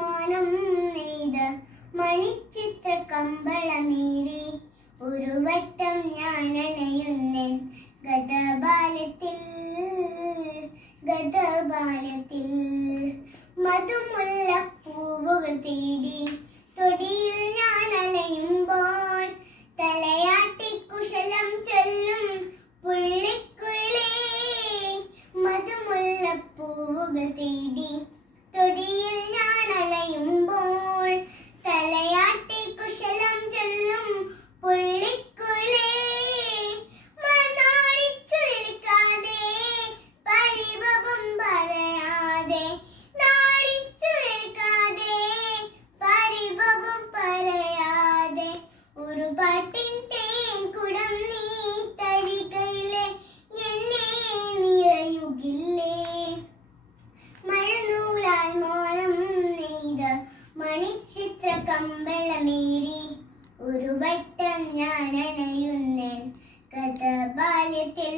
മാനം നെയ്ത മണിച്ചിത്ര കമ്പളമേറി ഒരു വട്ടം ഞാൻ അണയുന്നൻ ഗതബാലത്തിൽ മധുമുള്ള പൂവുകൾ തേടി തൊടിയിൽ ഞാൻ അലയുമ്പോൾ തലയാട്ടി കുശലം ചൊല്ലും പുള്ളിക്കുയിലേ. മധുമുള്ള പൂവുകൾ തേടി തൊടിയിൽ ഞാൻ അലയുമ്പോൾ തലയാട്ടി കുശലം ചൊല്ലും പുള്ളിക്കുയിലേ. നാടിച്ചു നിൽക്കാതെ പരിഭവം പറയാതെ, നാടിച്ചു നിൽക്കാതെ പരിഭവം പറയാതെ, ഒരു പാട്ടിൻ തേൻകുടം നീ തരികയിലെ എന്നെ നിറയുകില്ലേ. മഴനൂലാൽ മോനം നെയ്ത മണിച്ചിത്ര കമ്പളമേറി ഒരു വട്ടം ഞാൻ അണയുന്നൻ ഗതബാല്യത്തിൽ.